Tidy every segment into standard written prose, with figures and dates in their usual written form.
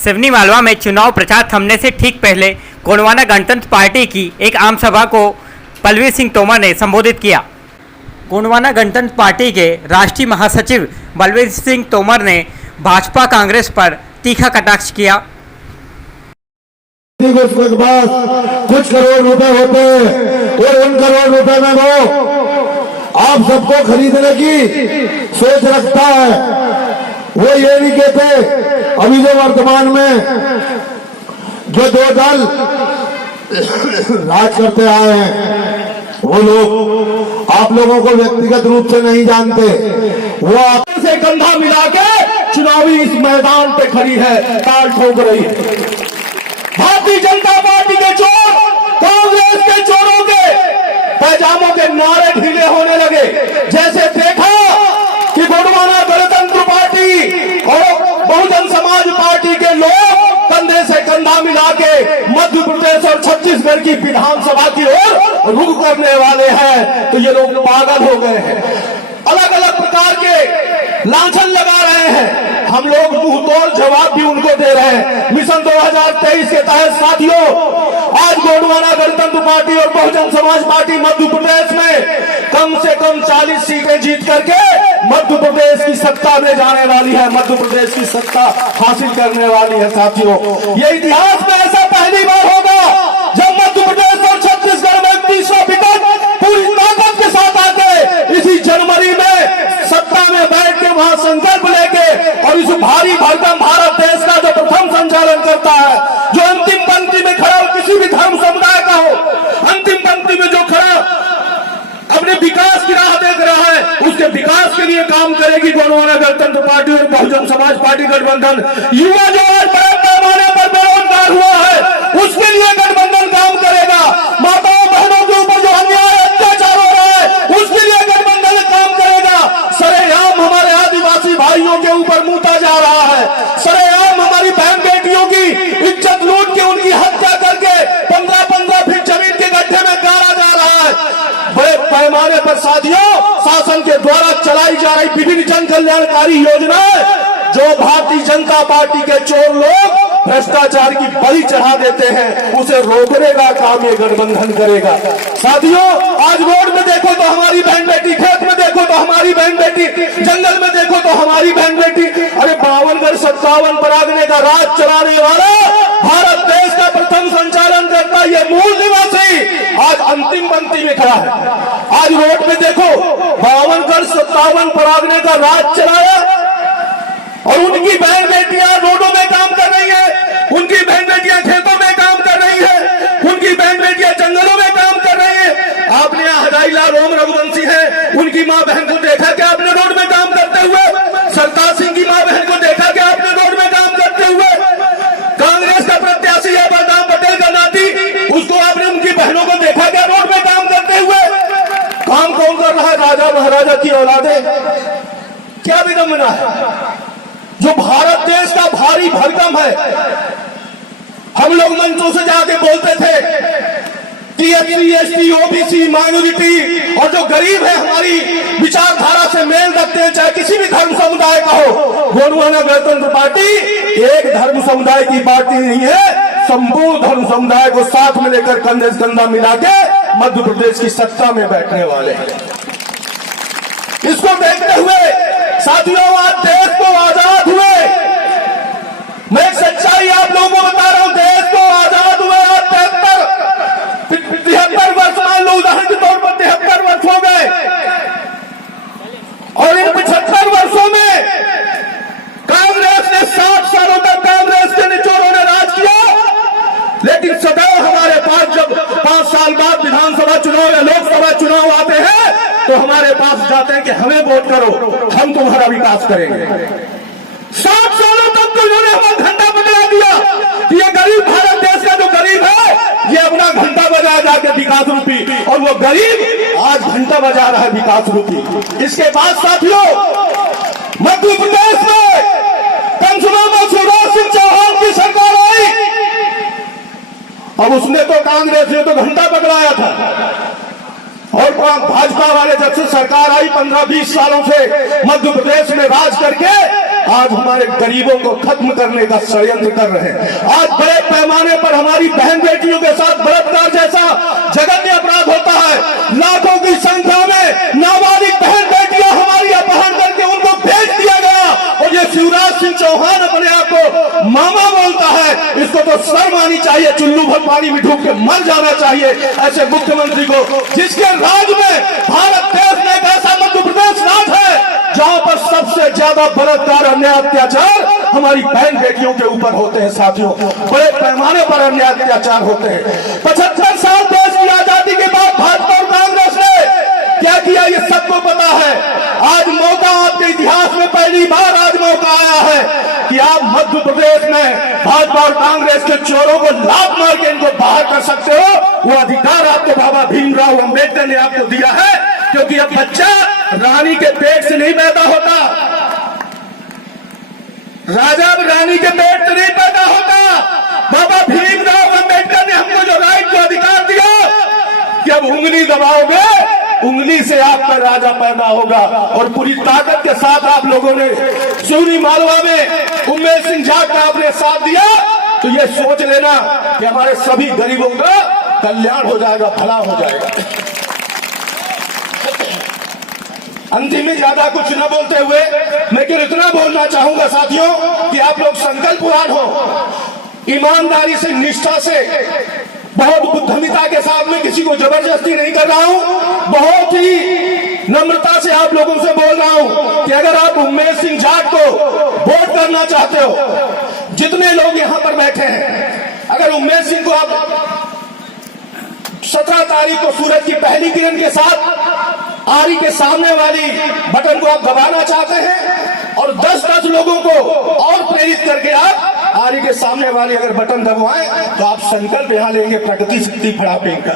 सिवनी मालवा में चुनाव प्रचार थमने से ठीक पहले गोंडवाना गणतंत्र पार्टी की एक आम सभा को बलवीर सिंह तोमर ने संबोधित किया। गोंडवाना गणतंत्र पार्टी के राष्ट्रीय महासचिव बलवीर सिंह तोमर ने भाजपा कांग्रेस पर तीखा कटाक्ष किया। उसके पास कुछ करोड़ रुपए होते और उन करोड़ रुपए में वो आप सबको खरीदने की सोच रखता है। वो ये नहीं कहते अभी जो वर्तमान में जो दो दल राज करते आए हैं वो लोग आप लोगों को व्यक्तिगत रूप से नहीं जानते। वो आप से कंधा मिला के चुनावी इस मैदान पे खड़ी है, ताल ठोक रही है। भारतीय जनता पार्टी के चोर कांग्रेस के चोरों के पैजामों के नारे ढीले होने लगे। जैसे देखा कि गोंडवाना गणतंत्र पार्टी और बहुजन समाज पार्टी के लोग कंधे से कंधा मिला के मध्य प्रदेश और छत्तीसगढ़ की विधानसभा की ओर रुख करने वाले हैं, तो ये लोग पागल हो गए हैं। अलग अलग प्रकार के लांछन लगा रहे हैं। हम लोग मुंह तोड़ जवाब भी उनको दे रहे हैं। मिशन 2023 के तहत साथियों, आज गोंडवाना गणतंत्र पार्टी और बहुजन समाज पार्टी मध्य प्रदेश में कम से कम 40 सीटें जीत करके मध्य प्रदेश की सत्ता में जाने वाली है, मध्य प्रदेश की सत्ता हासिल करने वाली है। साथियों, ये इतिहास में ऐसा पहली बार होगा जब मध्य प्रदेश और छत्तीसगढ़ में तीसरा विकेट पूरी ताकत के साथ आके इसी जनवरी में सत्ता में बैठ के वहां संकल्प लेके और इस भारी भरकम भारत देश का जो प्रथम संचालन करता है, जो अंतिम पंक्ति में खड़ा किसी भी धर्म समुदाय का हो, अंतिम पंक्ति में जो खड़ा अपने विकास की राह देख रहा है, उसके विकास के लिए काम करेगी गोंडवाना गणतंत्र पार्टी और बहुजन समाज पार्टी गठबंधन। युवा जो आज बड़े पैमाने पर बेरोजगार हुआ है, उसके लिए गठबंधन काम करेगा। माताओं बहनों के ऊपर जो अन्याय अत्याचार हो रहा है, उसके लिए गठबंधन काम करेगा। सरेआम हमारे आदिवासी भाइयों के ऊपर मुता जा रहा है, सरेआम हमारी बहन बेटियों की इज्जत लूट के उनकी हत्या करके 15-15 फीट जमीन के गड्ढे में गाड़ा जा रहा है। बड़े पैमाने पर साथियों, शासन के द्वारा चलाई जा रही विभिन्न जन कल्याणकारी योजनाएं जो भारतीय जनता पार्टी के चोर लोग भ्रष्टाचार की बलि चढ़ा देते हैं, उसे रोकने का काम ये गठबंधन करेगा। साथियों, आज रोड में देखो तो हमारी बहन बेटी, खेत में देखो तो हमारी बहन बेटी, जंगल में देखो तो हमारी बहन बेटी। अरे 52 57 परागने का राज चलाने वाला, भारत देश का प्रथम संचालन करता ये मूल निवासी आज अंतिम पंक्ति में खड़ा है। आज रोड में देखो 52 57 परागने का राज चलाया और उनकी बहन बेटियां रोडों में काम कर रही है, उनकी बहन बेटियां खेतों में काम कर रही है, उनकी बहन बेटियां जंगलों में काम कर रही है। आपने यहाँ हजारीलाल ओम रघुवंशी है, उनकी माँ बहन को देखा कि आपने रोड में काम करते हुए? सरताज सिंह की माँ बहन को देखा कि आपने रोड में काम करते हुए? कांग्रेस का प्रत्याशी है बलराम पटेल का नाती, उसको आपने उनकी बहनों को देखा क्या रोड में काम करते हुए? काम कौन कर रहा है? राजा महाराजा की औलादे। क्या विडंबना है जो भारत देश का भारी भरकम है। हम लोग मंचों से जाके बोलते थे कि एससी एसटी ओबीसी माइनॉरिटी और जो गरीब है हमारी विचारधारा से मेल रखते हैं, चाहे किसी भी धर्म समुदाय का हो। गोंडवाना गणतंत्र पार्टी एक धर्म समुदाय की पार्टी नहीं है, संपूर्ण धर्म समुदाय को साथ में लेकर कंधे से कंधा मिला के मध्य प्रदेश की सत्ता में बैठने वाले हैं। इसको देखते हुए साथियों, आज देश को आजाद हुए, मैं एक सच्चाई आप लोगों को बता रहा हूं, देश को आजाद हुए आज 73 वर्ष, मान लो उदाहरण के तौर पर 73 वर्ष हो गए और इन 75 वर्षों में कांग्रेस ने 60 सालों तक कांग्रेस के निचोड़ों ने राज किया, लेकिन सदैव हमारे पास जब 5 साल बाद विधानसभा चुनाव या लोकसभा चुनाव आते हैं तो हमारे पास जाते हैं कि हमें वोट करो, हम तुम्हारा विकास करेंगे। 60 सालों तक तो इन्होंने हमारा घंटा बजा दिया। ये गरीब भारत देश का जो गरीब है, ये अपना घंटा बजाया जाके विकास रूपी, और वो गरीब आज घंटा बजा रहा है विकास रूपी। इसके बाद साथियों, मध्य प्रदेश में पंचनामा शिवराज सिंह चौहान की सरकार आई। अब उसने तो कांग्रेस ने तो घंटा पकड़ाया था और भाजपा वाले जब से सरकार आई 15-20 सालों से मध्य प्रदेश में राज करके आज हमारे गरीबों को खत्म करने का षड्यंत्र कर रहे हैं। आज बड़े पैमाने पर हमारी बहन बेटियों के साथ बलात्कार जैसा जघन्य अपराध होता है। लाखों की संख्या में नाबालिग बहन बेटियां हमारी अपहरण करके उनको बेच दिया गया, और ये शिवराज सिंह चौहान अपने आप को मामा बोलता है। इसको तो शर्म आनी चाहिए, चुल्लू भर पानी में डूब के मर जाना चाहिए ऐसे मुख्यमंत्री को, जिसके राज में भारत देश में एक ऐसा मध्य प्रदेश राज है जहां पर सबसे ज्यादा बलात्कार अन्याय अत्याचार हमारी बहन बेटियों के ऊपर होते हैं। साथियों, बड़े पैमाने पर अन्याय अत्याचार होते हैं। 75 साल देश की आजादी के बाद भाजपा और कांग्रेस ने क्या किया ये सबको पता है। आज मौका आपके इतिहास में पहली बार आज मौका आया है कि आप मध्य प्रदेश में भाजपा और कांग्रेस के चोरों को लात मार के इनको बाहर कर सकते हो। वो अधिकार आपको बाबा भीमराव अंबेडकर ने आपको दिया है, क्योंकि अब बच्चा रानी के पेट से नहीं पैदा होता, राजा रानी के पेट से नहीं पैदा होता। बाबा भीमराव अंबेडकर ने हमको जो राइट को अधिकार दिया कि अब उंगली दबाओगे, उंगली से आपका राजा पैदा होगा। और पूरी ताकत के साथ आप लोगों ने सिवनी मालवा में उमेश सिंह जाट का आपने साथ दिया, तो ये सोच लेना कि हमारे सभी गरीबों का कल्याण हो जाएगा, भला हो जाएगा। अंतिम में ज्यादा कुछ न बोलते हुए मैं केवल इतना बोलना चाहूंगा साथियों कि आप लोग संकल्पवान हो, ईमानदारी से, निष्ठा से, बहुत बुद्धिमता के साथ में, किसी को जबरदस्ती नहीं कर रहा हूं, बहुत ही नम्रता से आप लोगों से बोल रहा हूं कि अगर आप उमेश सिंह जाट को वोट करना चाहते हो, जितने लोग यहां पर बैठे हैं, अगर उमेश सिंह को आप 17 तारीख को सूरज की पहली किरण के साथ आरी के सामने वाली बटन को आप दबाना चाहते हैं और 10-10 लोगों को और प्रेरित करके आप आरी के सामने वाली अगर बटन दबाएं, तो आप संकल्प यहां लेंगे प्रगति शक्ति फड़ापे का।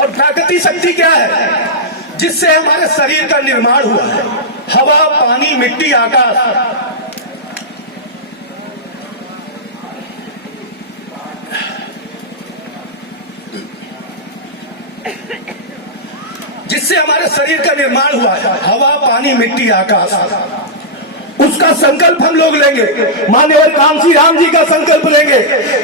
और प्रगति शक्ति क्या है? जिससे हमारे शरीर का निर्माण हुआ है। हवा, पानी, मिट्टी, आकाश, जिससे हमारे शरीर का निर्माण हुआ है, हवा, पानी, मिट्टी, आकाश, उसका संकल्प हम लोग लेंगे। माननीय कांसी राम जी का संकल्प लेंगे,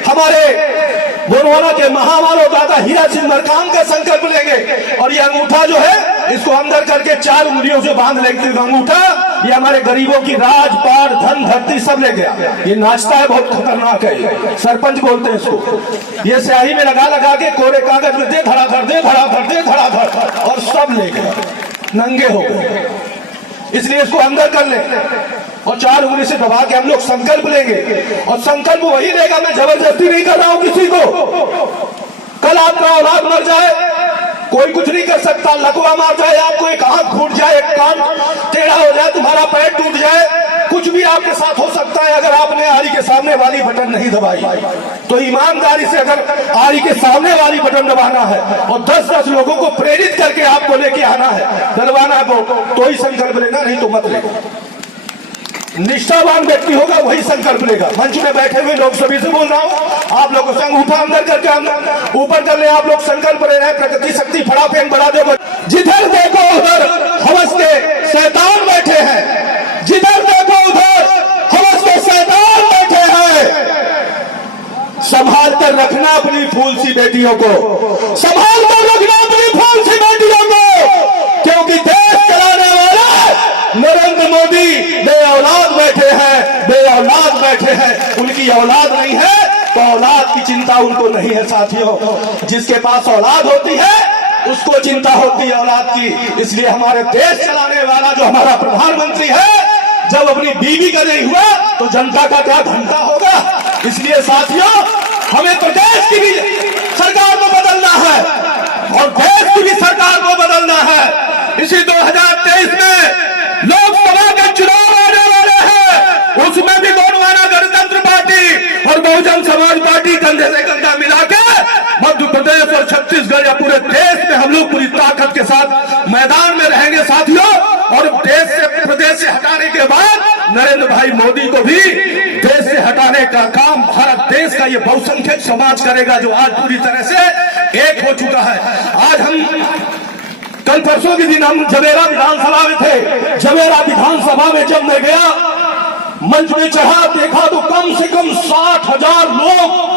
हमारे गोंडवाना के महामानव दादा हीरा सिंह मरकाम का संकल्प लेंगे। और ये अंगूठा जो है, इसको अंदर करके 4 उंगलियों से बांध लेंगे। अंगूठा ये हमारे गरीबों की राज, पार, धन, धरती सब ले गया। ये नाचता है, बहुत खतरनाक है, सरपंच बोलते हैं इसको। ये स्याही में लगा लगा के कोरे कागज में दे धड़ाधड़, दे धड़ाधड़, दे धड़ाधड़, और सब ले गए, नंगे हो गए। इसलिए इसको अंदर कर ले और 4 उंगली से दबा के हम लोग संकल्प लेंगे। और संकल्प वही लेगा, मैं जबरदस्ती नहीं कर रहा हूं किसी को। कल आपका औलाद मर जाए, कोई कुछ नहीं कर सकता। लकवा मार जाए आपको, एक आंख फूट जाए, एक कान टेढ़ा हो जाए, तुम्हारा पैर टूट जाए, कुछ भी आपके साथ हो सकता है अगर आपने आरी के सामने वाली बटन नहीं दबाई। तो ईमानदारी से अगर आरी के सामने वाली बटन दबाना है और 10-10 लोगों को प्रेरित करके आपको लेके आना है, दलवाना को, तो ही संकल्प लेना, नहीं तो मत लेना। निष्ठावान व्यक्ति होगा वही संकल्प लेगा। मंच में बैठे हुए लोग सभी से बोल रहा हूं, आप लोगों से अंगूठा अंदर करके ऊपर कर ले। आप लोग संकल्प ले रहे हैं, प्रगति शक्ति फड़ा फेंक बढ़ा दो। जिधर देखो उधर हवस के शैतान बैठे हैं, जिधर देखो उधर हवस के शैतान बैठे हैं। संभाल कर रखना अपनी फूल सी बेटियों को, संभाल कर रखना अपनी फूल सी बेटियों को, क्योंकि देश चलाने वाले नरेंद्र मोदी बे औलाद बैठे हैं, बे औलाद बैठे हैं। उनकी औलाद नहीं है तो औलाद की चिंता उनको नहीं है। साथियों, जिसके पास औलाद होती है उसको चिंता होती है औलाद की। इसलिए हमारे देश चलाने वाला जो हमारा प्रधानमंत्री है, जब अपनी बीवी का नहीं हुआ तो जनता का क्या घंटा होगा। इसलिए साथियों, हमें प्रदेश की भी सरकार को बदलना है और देश की भी सरकार को बदलना है। इसी 2023 में लोकसभा के चुनाव आने वाले हैं, उसमें भी गोंडवाना गणतंत्र पार्टी और बहुजन समाज पार्टी कंधे से कंधा मिला के मध्य प्रदेश और छत्तीसगढ़ या पूरे देश में हम लोग पूरी ताकत के साथ मैदान में रहेंगे साथियों। और देश से, प्रदेश से हटाने के बाद नरेंद्र भाई मोदी को भी देश से हटाने का काम भारत देश का ये बहुसंख्यक समाज करेगा, जो आज पूरी तरह से एक हो चुका है। आज हम कल परसों के दिन हम जवेरा विधानसभा में थे। जवेरा विधानसभा में जब मैं गया, मंच में चढ़ा, देखा तो कम से कम 60,000 लोग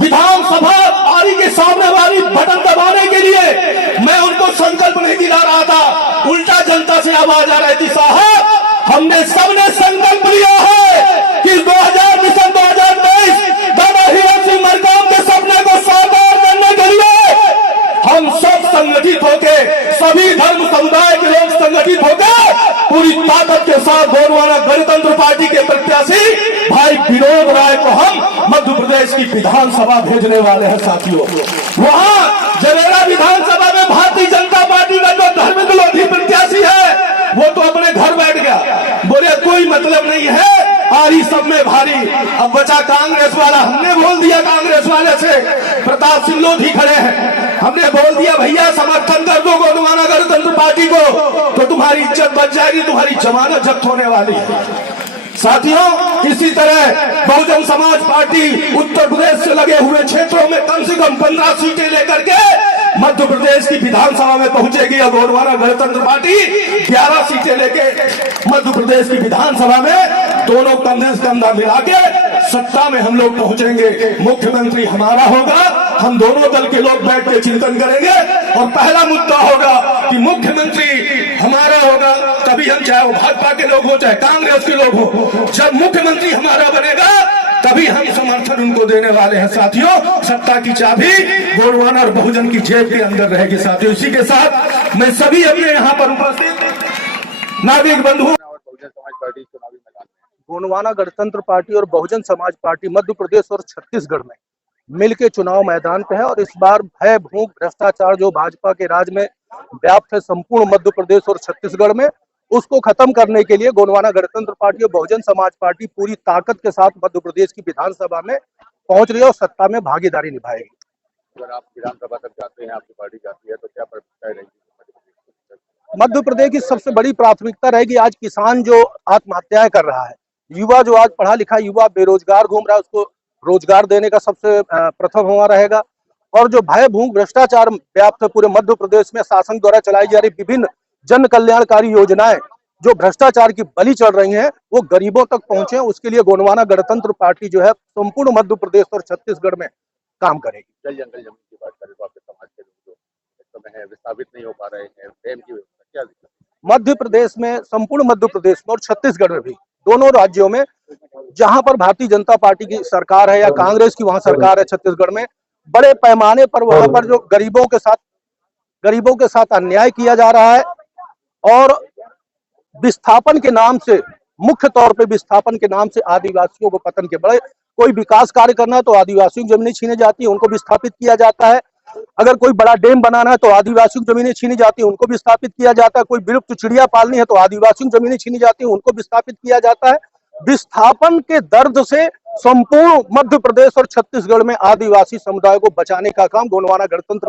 विधानसभा बारी के सामने वाली बटन दबाने के लिए। मैं उनको संकल्प नहीं दिला रहा था, उल्टा जनता से आवाज आ रही थी, साहब हमने सबने संकल्प लिया है कि 2023 दादा हीरा सिंह मरकाम के सपने को साकार करने के लिए हम सब संगठित होके, सभी धर्म समुदाय के लोग संगठित होकर पूरी ताकत के साथ गोंडवाना गणतंत्र पार्टी के प्रत्याशी भाई विनोद राय को हम मध्य प्रदेश की विधानसभा भेजने वाले हैं। साथियों, वहां जवेरा विधानसभा में भारतीय जनता पार्टी का जो धर्म विरोधी प्रत्याशी है वो तो अपने घर बैठ गया, बोले कोई मतलब नहीं है, आरी सब में भारी। अब बचा कांग्रेस वाला, हमने बोल दिया कांग्रेस वाले से, प्रताप सिंह लोधी खड़े हैं, हमने बोल दिया भैया समर्थन कर दो गोंडवाना गणतंत्र पार्टी को तो तुम्हारी इज्जत बच जाएगी, तुम्हारी जमानत जब्त होने वाली है। साथियों, इसी तरह बहुजन समाज पार्टी उत्तर प्रदेश से लगे हुए क्षेत्रों में कम से कम 15 सीटें लेकर के मध्य प्रदेश की विधानसभा में पहुंचेगी। गोंडवाना गणतंत्र पार्टी 11 सीटें लेके मध्य प्रदेश की विधानसभा में दोनों कंधे से कंधा मिला के सत्ता में हम लोग पहुंचेंगे। मुख्यमंत्री हमारा होगा, हम दोनों दल के लोग बैठ के चिंतन करेंगे और पहला मुद्दा होगा कि मुख्यमंत्री हमारा होगा, तभी हम, चाहे वो भाजपा के लोग हो चाहे कांग्रेस के लोग हो, जब मुख्यमंत्री हमारा बनेगा तभी हम समर्थन उनको देने वाले हैं। साथियों, सत्ता की चाबी गोंडवाना और बहुजन की जेब के अंदर रहेगी। साथियों, इसी के साथ मैं सभी अपने यहाँ पर उपस्थित नागरिक बंधुओं और बहुजन समाज पार्टी चुनावी मैदान में, गोंडवाना गणतंत्र पार्टी और बहुजन समाज पार्टी मध्य प्रदेश और छत्तीसगढ़ में मिलके चुनाव मैदान पे है। और इस बार भय भूख भ्रष्टाचार जो भाजपा के राज में व्याप्त है संपूर्ण मध्य प्रदेश और छत्तीसगढ़ में, उसको खत्म करने के लिए गोंडवाना गणतंत्र पार्टी और बहुजन समाज पार्टी पूरी ताकत के साथ मध्य प्रदेश की विधानसभा में पहुंच रही है और सत्ता में भागीदारी निभाएगी। अगर आप विधानसभा तक जाते हैं, आपकी पार्टी जाती है, तो क्या प्राथमिकता रहेगी? मध्य प्रदेश की सबसे बड़ी प्राथमिकता रहेगी, आज किसान जो आत्महत्याएं कर रहा है, युवा जो आज पढ़ा लिखा युवा बेरोजगार घूम रहा है, उसको रोजगार देने का सबसे प्रथम हुआ रहेगा। और जो भय भूख भ्रष्टाचार व्याप्त है पूरे मध्य प्रदेश में, शासन द्वारा चलाई जा रही विभिन्न जन कल्याणकारी योजनाएं जो भ्रष्टाचार की बलि चढ़ रही हैं, वो गरीबों तक पहुंचे, उसके लिए गोंडवाना गणतंत्र पार्टी जो है संपूर्ण मध्य प्रदेश और छत्तीसगढ़ में काम करेगी। जल जंगल जमीन की बात करें तो आपके समाज के लोग जो इस समय है विस्थापित नहीं हो पा रहे हैं, डैम की व्यवस्था क्या दिक्कत? मध्य प्रदेश में, संपूर्ण मध्य प्रदेश में और छत्तीसगढ़ में भी, दोनों राज्यों में जहां पर भारतीय जनता पार्टी की सरकार है या कांग्रेस की वहां सरकार है, छत्तीसगढ़ में बड़े पैमाने पर वहां पर जो गरीबों के साथ अन्याय किया जा रहा है और विस्थापन के नाम से, मुख्य तौर पे विस्थापन के नाम से आदिवासियों को पतन के बड़े, कोई विकास कार्य करना है तो आदिवासियों की जमीनें छीने जाती है, उनको विस्थापित किया जाता है। अगर कोई बड़ा डैम बनाना है तो आदिवासियों की जमीनें छीनी जाती है, उनको विस्थापित किया जाता है। कोई विलुप्त चिड़िया पालनी है तो आदिवासियों की जमीनें छीनी जाती है, उनको विस्थापित किया जाता है। विस्थापन के दर्द से संपूर्ण मध्य प्रदेश और छत्तीसगढ़ में आदिवासी समुदाय को बचाने का काम गोंडवाना गणतंत्र